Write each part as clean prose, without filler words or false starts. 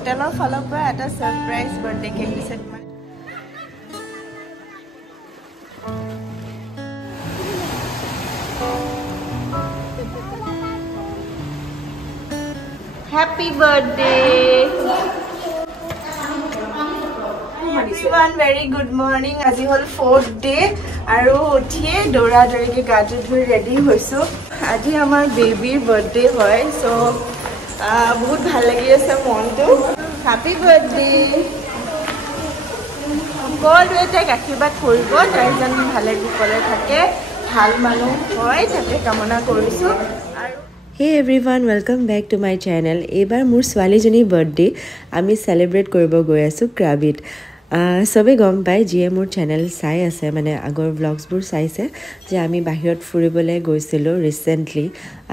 হোটেলৰ ফালৰ পৰা এটা সাৰপ্ৰাইজ বাৰ্থডে কেক দিছে। Happy birthday! Everyone, very good morning. আজি হল 4th day আৰু উঠিয়ে দৌৰা দৌৰিকে গাটো ধুই ৰেডি হৈছো। আজি আমাৰ বেবিৰ বাৰ্থডে হয়, সো বহুত ভাল লাগি আছে মনটো। Happy birthday. সকলোৱে তাইক আশীৰ্বাদ কৰিব, তাই যেন ভালে কুশলে থাকে, ভাল মানুহ হয় তাকে কামনা কৰিছো। Hey everyone, welcome back to my channel. এবাৰ মোৰ ছোৱালীজনীৰ বাৰ্থডে আমি সেলিব্ৰেট কৰিব গৈ আছো ক্ৰাবিত। সবে গম পায় যিয়ে মোৰ চেনেল চাই আছে, মানে আগৰ ব্লগছবোৰ চাইছে যে আমি বাহিৰত ফুৰিবলৈ গৈছিলোঁ ৰিচেণ্টলি,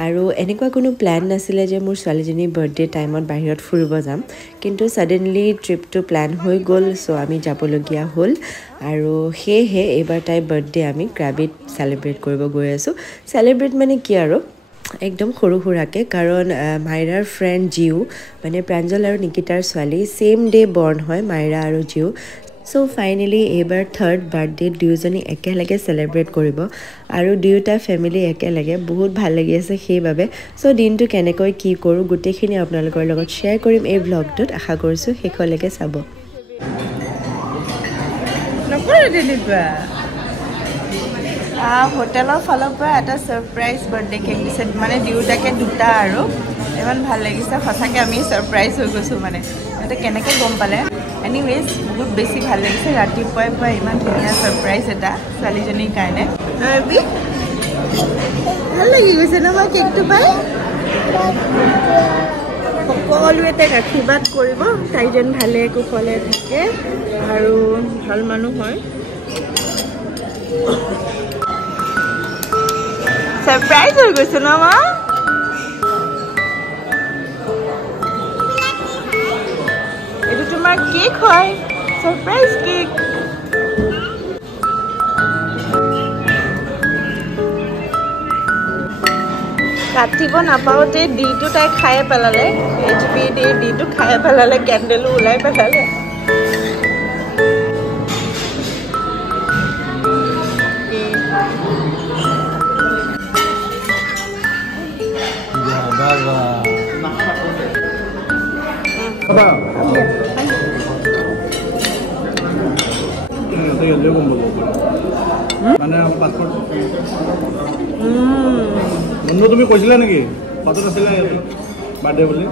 আৰু এনেকুৱা কোনো প্ল্যান নাছিলে যে মোৰ ছোৱালীজনীৰ বাৰ্থডে টাইমত বাহিৰত ফুৰিব যাম, কিন্তু ছাডেনলি ট্ৰিপটো প্ল্যান হৈ গ'ল, চ' আমি যাবলগীয়া হ'ল। আৰু সেয়েহে এইবাৰ তাইৰ বাৰ্থডে আমি ক্ৰাবিত সেলিব্ৰেট কৰিব গৈ আছোঁ। সেলিব্ৰেট মানে কি আৰু একদম সৰু সুৰাকৈ, কাৰণ মাইৰাৰ ফ্ৰেণ্ড জিউ, মানে প্ৰাঞ্জল আৰু নিকিতাৰ ছোৱালী, ছেইম ডে বৰ্ণ হয় মাইৰা আৰু জিউ। চ' ফাইনেলি এইবাৰ 3rd বাৰ্থডে দুয়োজনী একেলগে চেলিব্ৰেট কৰিব, আৰু দুয়োটা ফেমিলি একেলগে, বহুত ভাল লাগি আছে সেইবাবে। চ' দিনটো কেনেকৈ কি কৰোঁ গোটেইখিনি আপোনালোকৰ লগত শ্বেয়াৰ কৰিম এই ব্লগটোত। আশা কৰিছোঁ শেষলৈকে চাব। হোটেলৰ ফালৰ পৰা এটা সাৰপ্ৰাইজ বাৰ্থডে কেক দিছে, মানে দুয়োটাকে দুটা, আৰু ইমান ভাল লাগিছে সঁচাকৈ। আমি সাৰপ্ৰাইজ হৈ গৈছোঁ, মানে সিহঁতে কেনেকৈ গম পালে। এনিৱেজ বহুত বেছি ভাল লাগিছে, ৰাতিপুৱাই পৰা ইমান ধুনীয়া সাৰপ্ৰাইজ এটা ছোৱালীজনীৰ কাৰণে। ভাল লাগি গৈছে ন মই কেকটো পাই। সকলোৱে তাইক আশীৰ্বাদ কৰিব, তাই যেন ভালে কুশলে থাকে আৰু ভাল মানুহ হয়। সারপ্রাইজ হৈ গৈছে ন মা। এটা তোমার কেক হয়, সারপ্রাইজ কেক। কাটিব নাপাওঁতে ডিটো তাই খাই পেলালে, HBD ডিটো খাই পেলালে, কেণ্ডেলো ওলাই পেলালে। তুমি কৈছিলা নেকি পাছত আছিলে বাৰ্থডে বুলি?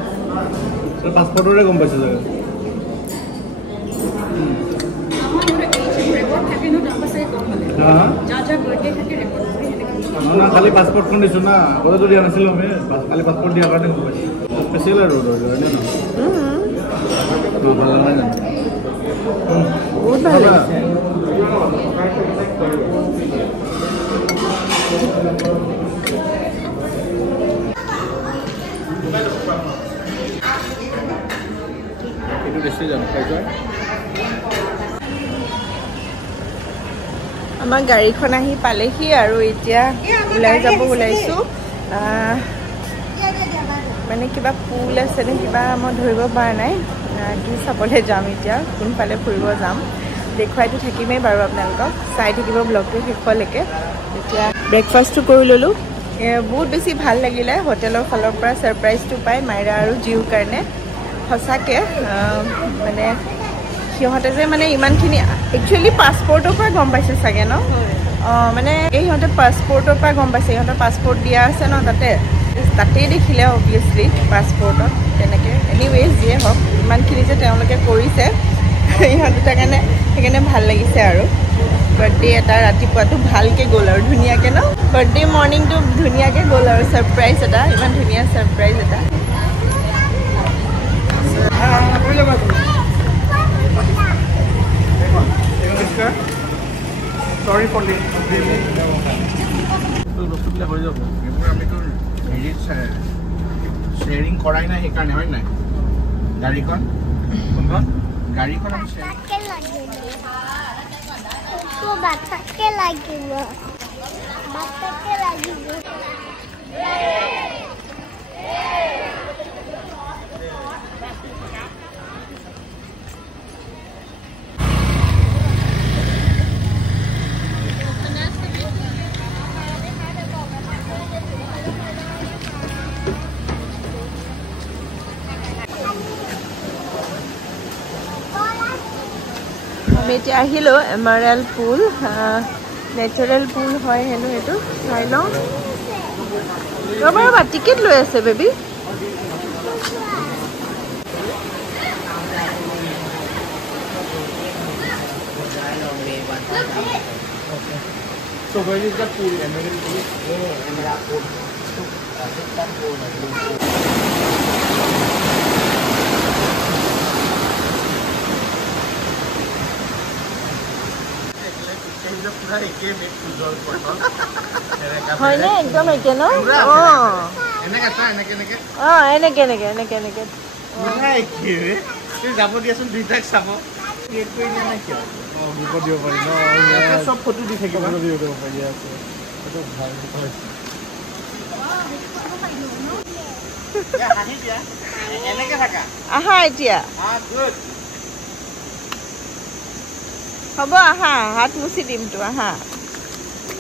পাছপৰ্টৰে গম পাইছো চাগে। না খালি পাছপৰ্টখন দিছো না, আগতেতো দিয়া নাছিলো আমি, খালি পাছপৰ্ট দিয়াৰ কাৰণে গম পাইছো। স্পেচিয়েল আৰু হয়নে নহয়? ভাল নহয় জানো? বহুত ভাল লাগিছে। আমাৰ গাড়ীখন আহি পালেহি আৰু এতিয়া ওলাই যাব ওলাইছোঁ। মানে কিবা পুল আছে নে কিবা মই ধৰিব পৰা নাই, কি চাবলৈ যাম এতিয়া, কোনফালে ফুৰিব যাম দেখুৱাইতো থাকিমেই বাৰু আপোনালোকক, চাই থাকিব ব্লগটো শেষলৈকে। এতিয়া ব্ৰেকফাষ্টটো কৰি ল'লোঁ, বহুত বেছি ভাল লাগিলে হোটেলৰ ফালৰ পৰা ছাৰপ্ৰাইজটো পাই মাইৰা আৰু জিউৰ কাৰণে। সঁচাকৈ মানে সিহঁতে যে মানে ইমানখিনি একচুৱেলি পাছপৰ্টৰ পৰা গম পাইছে চাগে ন? মানে এই সিহঁতে পাছপৰ্টৰ পৰা গম পাইছে, সিহঁতৰ পাছপৰ্ট দিয়া আছে ন তাতেই দেখিলে অবভিয়াছলি পাছপৰ্টত তেনেকৈ। এনিৱেজ যিয়ে হওক, ইমানখিনি যে তেওঁলোকে কৰিছে ইহঁত দুটাৰ কাৰণে, সেইকাৰণে ভাল লাগিছে। আৰু বাৰ্থডে এটা ৰাতিপুৱাটো ভালকৈ গ'ল আৰু ধুনীয়াকৈ ন, বাৰ্থডে মৰ্ণিংটো ধুনীয়াকৈ গ'ল আৰু ছাৰপ্ৰাইজ এটা, ইমান ধুনীয়া ছাৰপ্ৰাইজ এটা। Sorry for the delay. বস্তুবিলাক হৈ যাব, এইবোৰ আমিতো হেৰিত শ্বেয়াৰিং কৰাই নাই, সেইকাৰণে হয় নাই গাড়ীখন গাড়ীখন আমি এতিয়া আহিলোঁ এমাৰেল্ড পুল নেচাৰেল পুল হয় হেনো এইটো চাই লওঁ ৰ'বা টিকেট লৈ আছে baby So where is the pool? Emerald pool? Oh, Emerald pool. হয় নে একদম একে ন এনেকে তা এনেকে এনেকে এনেকে এনেকে এনেকে এনেকে নাই কি ৰে তুই যাব দিয়াচোন দুইটাক চাব ক্লিক কৰি দিয়া নাই কিয় গ্ৰুপত দিব পাৰি ন সব ফটো দি থাকিব দিব পাৰি আছে এটা ভাল হয় হানি দিয়া এনেকে থাকা আহা এতিয়া গুড হ'ব আহা হাত মুচি দিম তো আহা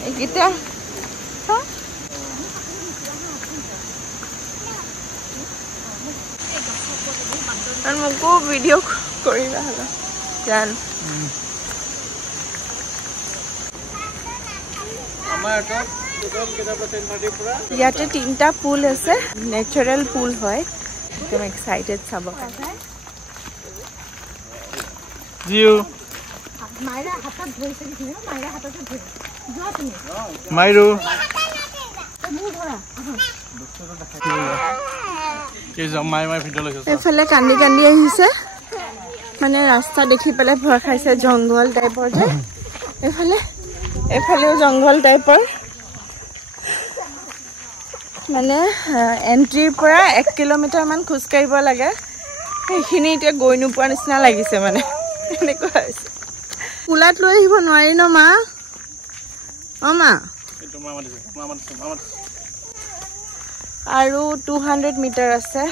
এইকেইটা মোকো ভিডিঅ' কৰিবা হ'ল জান ইয়াতে 3টা পুল আছে নেচাৰেল পুল হয় একদম এক্সাইটেড চাব মাইৰু এইফালে কান্দি কান্দি আহিছে মানে ৰাস্তা দেখি পেলাই ভয় খাইছে জংঘল টাইপৰ যে এইফালেও জংঘল টাইপৰ মানে এন্ট্ৰিৰ পৰা 1 কিলোমিটাৰ মান খোজ কাঢ়িব লাগে সেইখিনি এতিয়া গৈ নোপোৱা নিচিনা লাগিছে মানে এনেকুৱা হৈছে কুলাত লৈ আহিব নোৱাৰি ন মা মা আৰু 200 মিটাৰ আছে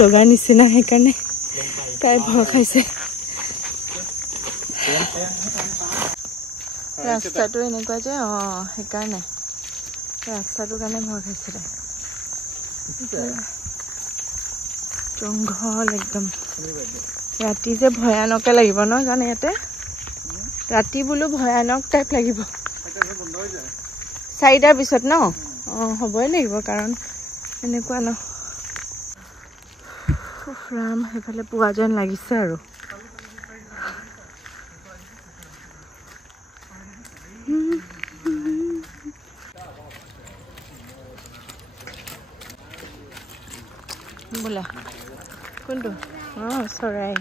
লগা নিচিনা সেইকাৰণে তাই ভয় খাইছে ৰাস্তাটো এনেকুৱা যে সেইকাৰণে ৰাস্তাটোৰ কাৰণে ভয় খাইছিলে জংঘল একদম ৰাতি যে ভয়ানকে লাগিব ন জানে ইয়াতে ৰাতি বোলো ভয়ানক টাইপ লাগিব 4টাৰ পিছত ন হ'বই লাগিব কাৰণ এনেকুৱা ন ৰাম সেইফালে পোৱা যেন লাগিছে আৰু বোলা কোনটো চৰাই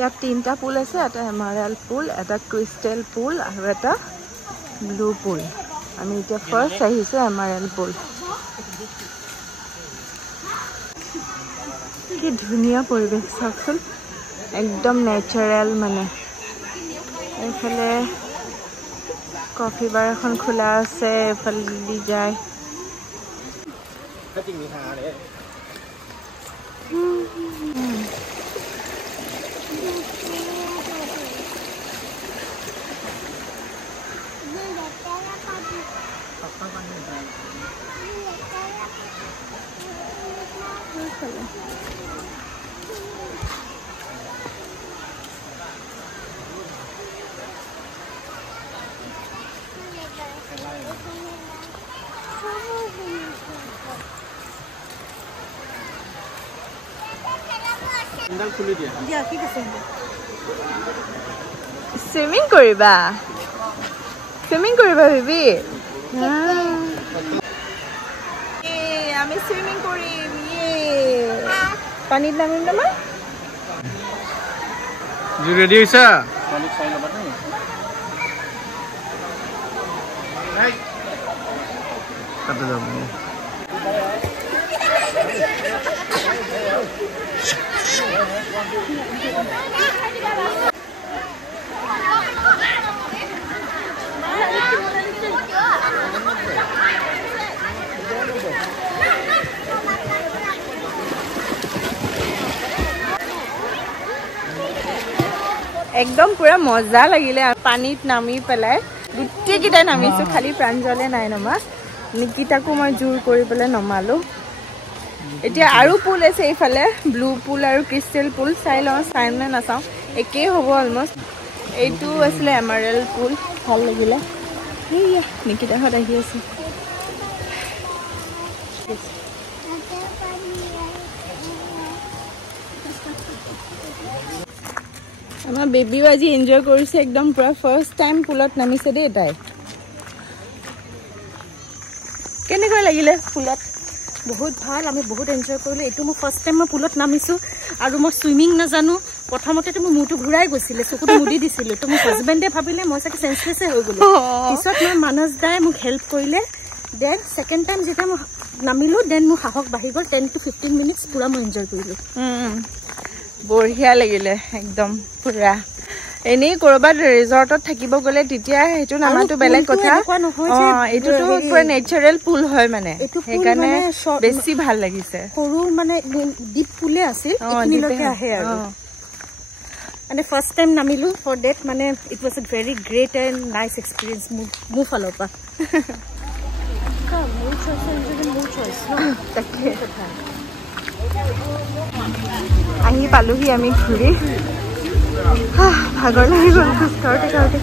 ইয়াত 3টা পুল আছে এটা এমাৰেল্ড পুল এটা ক্ৰিষ্টেল পুল আৰু এটা ব্লু পুল আমি এতিয়া ফাৰ্ষ্ট আহিছে এমাৰেল্ড পুল কি ধুনীয়া পৰিৱেশ চাওকচোন একদম নেচাৰেল মানে এইফালে কফি বাৰ এখন খোলা আছে এইফালে দি যায় সুইমিং কৰিবা বেবি আমি সুইমিং কৰিম পানীত নামিম তোমাৰ ৰেডি হৈছা কাটে যাব একদম পুৰা মজা লাগিলে পানীত নামি পেলাই গোটেইকেইটাই নামিছোঁ খালি প্ৰাঞ্জলে নাই নমা নিকিতাকো মই জোৰ কৰি পেলাই নমালোঁ এতিয়া আৰু পুল আছে এইফালে ব্লু পুল আৰু ক্ৰিষ্টেল পুল চাই লওঁ চাইনে নাচাওঁ একেই হ'ব অলমষ্ট এইটো আছিলে এমাৰেল্ড পুল ভাল লাগিলে সেয়া নিকিতাহঁত আহি আছে আমাৰ বেবীও আজি এনজয় কৰিছে একদম পুৰা ফাৰ্ষ্ট টাইম পুলত নামিছে দেই তাই কেনেকৈ লাগিলে পুলত বহুত ভাল আমি বহুত এনজয় কৰিলোঁ এইটো মই ফাৰ্ষ্ট টাইম মই পুলত নামিছোঁ আৰু মই ছুইমিং নাজানো প্ৰথমতেতো মোৰ মূৰটো ঘূৰাই গৈছিলে চকুটো মুদি দিছিলোঁ তো মোৰ হাজবেণ্ডে ভাবিলে মই চাগে চেঞ্চলেছে হৈ গ'লোঁ পিছত মই মানস দাই মোক হেল্প কৰিলে দেন ছেকেণ্ড টাইম যেতিয়া মই নামিলোঁ দেন মোৰ সাহস বাঢ়ি গ'ল 10 to 15 মিনিটছ পুৰা মই এনজয় কৰিলোঁ বঢ়িয়া লাগিলে একদম পুৰা এনেই ক'ৰবাত ৰিজৰ্টত থাকিব গ'লে তেতিয়া সেইটো নামাটো বেলেগ কথা এইটোতো পুৰা নেচাৰেল পুল হয় মানে সেইকাৰণে বেছি ভাল লাগিছে সৰু মানে ডিপ পুলে আছিল এইখিনিলৈকে আহে আৰু মানে ফাৰ্ষ্ট টাইম নামিলোঁ ফৰ ডেট মানে it was a very great and nice experience মোৰ ফালৰ পৰা আহি পালোহি আমি ঘূৰি ভাগৰ লাগি গ'ল খোজ কাঢ়োতে কাঢ়োতে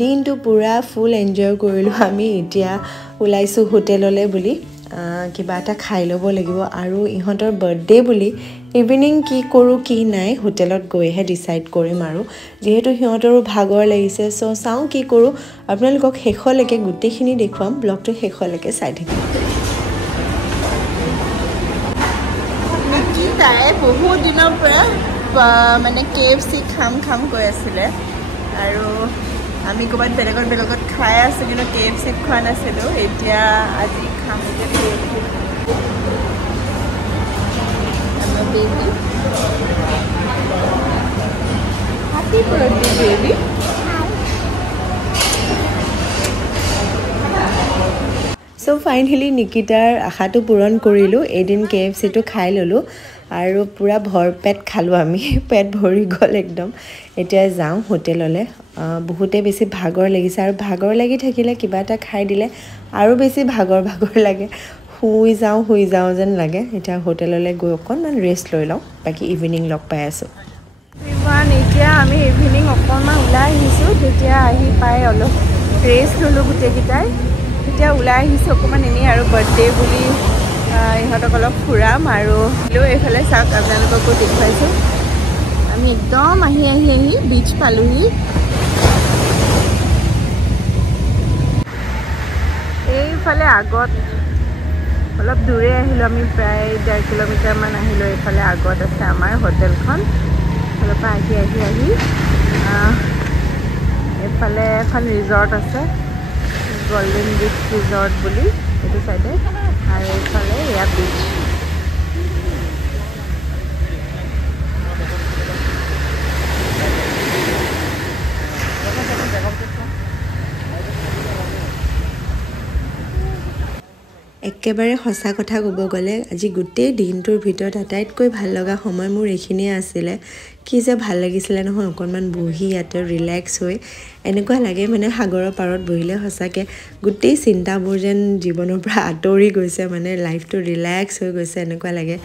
দিনটো পুৰা ফুল এনজয় কৰিলোঁ আমি এতিয়া ওলাইছোঁ হোটেললৈ বুলি কিবা এটা খাই ল'ব লাগিব আৰু ইহঁতৰ বাৰ্থডে বুলি ইভিনিং কি কৰোঁ কি নাই হোটেলত গৈহে ডিচাইড কৰিম আৰু যিহেতু সিহঁতৰো ভাগৰ লাগিছে চ' চাওঁ কি কৰোঁ আপোনালোকক শেষলৈকে গোটেইখিনি দেখুৱাম ব্লগটো শেষলৈকে চাই থাকিম তাই বহুত দিনৰ পৰা মানে KFC খাম কৈ আছিলে আৰু আমি ক'ৰবাত বেলেগত খাই আছোঁ কিন্তু KFC খোৱা নাছিলোঁ এতিয়া আজি খাম এতিয়া আমাৰ বেবী হেপী বাৰ্থডে বেবী চ' ফাইনেলি নিকিতাৰ আশাটো পূৰণ কৰিলোঁ এদিন KFCটো খাই ল'লোঁ আৰু পুৰা ভৰপেট খালোঁ আমি পেট ভৰি গ'ল একদম এতিয়া যাওঁ হোটেললৈ বহুতে বেছি ভাগৰ লাগিছে আৰু ভাগৰ লাগি থাকিলে কিবা এটা খাই দিলে আৰু বেছি ভাগৰ লাগে শুই যাওঁ যেন লাগে এতিয়া হোটেললৈ গৈ অকণমান ৰেষ্ট লৈ লওঁ বাকী ইভিনিং লগ পাই আছোঁ এতিয়া আমি ইভিনিং অকণমান ওলাই আহিছোঁ তেতিয়া আহি পাই অলপ ৰেষ্ট ল'লোঁ গোটেইকেইটাই এতিয়া ওলাই আহিছোঁ অকণমান এনেই আৰু বাৰ্থডে বুলি ইহঁতক অলপ ফুৰাম আৰু এইফালে চাওক আপোনালোককো দেখুৱাইছোঁ আমি একদম আহি বিচ পালোহি এইফালে আগত অলপ দূৰে আহিলোঁ আমি প্ৰায় 1.5 কিলোমিটাৰমান আহিলোঁ এইফালে আগত আছে আমাৰ হোটেলখন এইফালৰ পৰা আহি এইফালে এখন ৰিজৰ্ট আছে গল্ডেন বিচ ৰিজৰ্ট বুলি এইটো চাইডে আৰু এইফালে এয়া বিচ একেবাৰে সঁচা কথা ক'ব গ'লে আজি গোটেই দিনটোৰ ভিতৰত আটাইতকৈ ভাল লগা সময় মোৰ এইখিনিয়ে আছিলে কি যে ভাল লাগিছিলে নহয় অকণমান বহি ইয়াতে ৰিলেক্স হৈ এনেকুৱা লাগে মানে সাগৰৰ পাৰত বহিলে সঁচাকৈ গোটেই চিন্তাবোৰ যেন জীৱনৰ পৰা আঁতৰি গৈছে মানে লাইফটো ৰিলেক্স হৈ গৈছে এনেকুৱা লাগে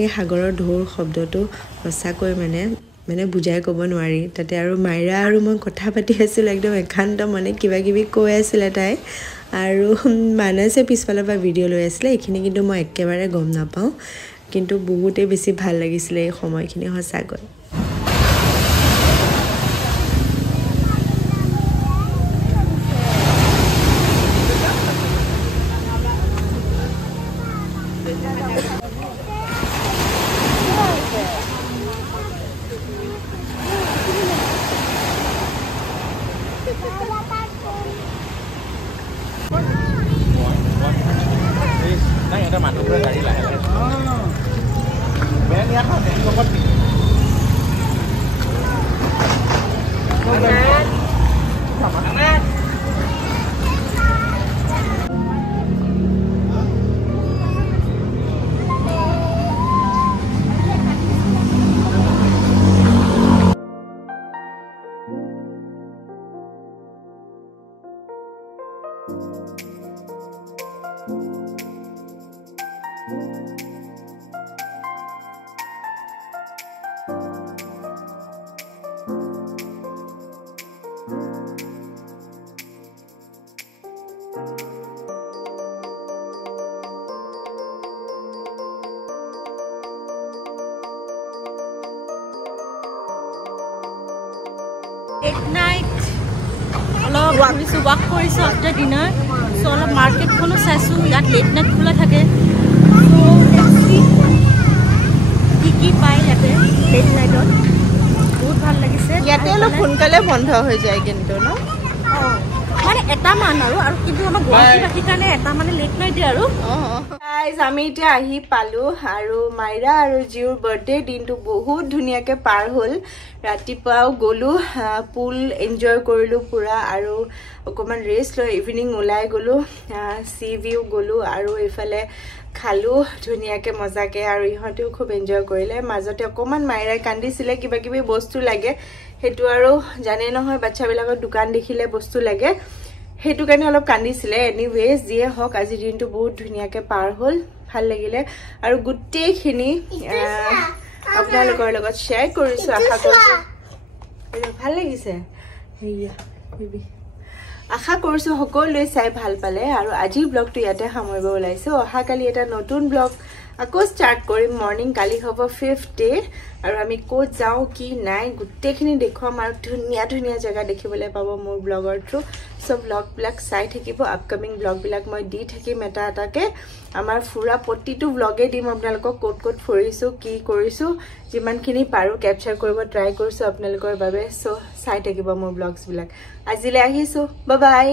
এই সাগৰৰ ঢৌৰ শব্দটো সঁচাকৈ মানে বুজাই ক'ব নোৱাৰি তাতে আৰু মাইৰা আৰু মই কথা পাতি আছিলোঁ একদম একান্ত মানে কিবা কিবি কৈ আছিলে তাই আৰু মানসে পিছফালৰ পৰা ভিডিঅ' লৈ আছিলে এইখিনি কিন্তু মই একেবাৰে গম নাপাওঁ কিন্তু বহুতেই বেছি ভাল লাগিছিলে এই সময়খিনি সঁচাকৈ At night, অলপ ঘূৰিছোঁ ৱাক কৰিছোঁ আফটাৰ ডিনাৰ চ' অলপ মাৰ্কেটখনো চাইছোঁ ইয়াত লেট নাইট খোলা থাকে কি পায় ইয়াতে লেট নাইটত বহুত ভাল লাগিছে ইয়াতে অলপ সোনকালে বন্ধ হৈ যায় কিন্তু ন মানে এটামান আৰু কিন্তু আমাৰ গুৱাহাটীত ৰাখি কাৰণে এটা মানে লেট নাইট দিয়ে আৰু গাইজ আমি এতিয়া আহি পালোঁ আৰু মাইৰা আৰু জিউৰ বাৰ্থডে দিনটো বহুত ধুনীয়াকৈ পাৰ হ'ল ৰাতিপুৱাও গ'লোঁ পুল এনজয় কৰিলোঁ পূৰা আৰু অকণমান ৰেষ্ট লৈ ইভিনিং ওলাই গ'লোঁ চি ভিউ গ'লোঁ আৰু এইফালে খালোঁ ধুনীয়াকৈ মজাকৈ আৰু ইহঁতেও খুব এনজয় কৰিলে মাজতে অকণমান মাইৰাই কান্দিছিলে কিবা কিবি বস্তু লাগে সেইটো আৰু জানে নহয় বাচ্চাবিলাকৰ দোকান দেখিলে বস্তু লাগে সেইটো কাৰণে অলপ কান্দিছিলে এনিৱেজ যিয়ে হওক আজিৰ দিনটো বহুত ধুনীয়াকৈ পাৰ হ'ল ভাল লাগিলে আৰু গোটেইখিনি আপোনালোকৰ লগত শ্বেয়াৰ কৰিছোঁ আশা কৰিছোঁ ভাল লাগিছে সেয়া আশা কৰিছোঁ সকলোৱে চাই ভাল পালে আৰু আজিৰ ব্লগটো ইয়াতে সামৰিব ওলাইছোঁ অহাকালি এটা নতুন ব্লগ আকৌ ষ্টাৰ্ট কৰিম মৰ্ণিং কালি হ'ব 5th ডে আৰু আমি ক'ত যাওঁ কি নাই গোটেইখিনি দেখুৱাম আৰু ধুনীয়া ধুনীয়া জেগা দেখিবলৈ পাব মোৰ ব্লগৰ থ্ৰু সব ব্লগবিলাক চাই থাকিব আপকামিং ব্লগবিলাক মই দি থাকিম এটা এটাকৈ আমাৰ ফুৰা প্ৰতিটো ব্লগে দিম আপোনালোকক ক'ত ক'ত ফুৰিছোঁ কি কৰিছোঁ যিমানখিনি পাৰোঁ কেপচাৰ কৰিব ট্ৰাই কৰিছোঁ আপোনালোকৰ বাবে চ' চাই থাকিব মোৰ ব্লগছবিলাক আজিলৈ আহিছোঁ বাই বাই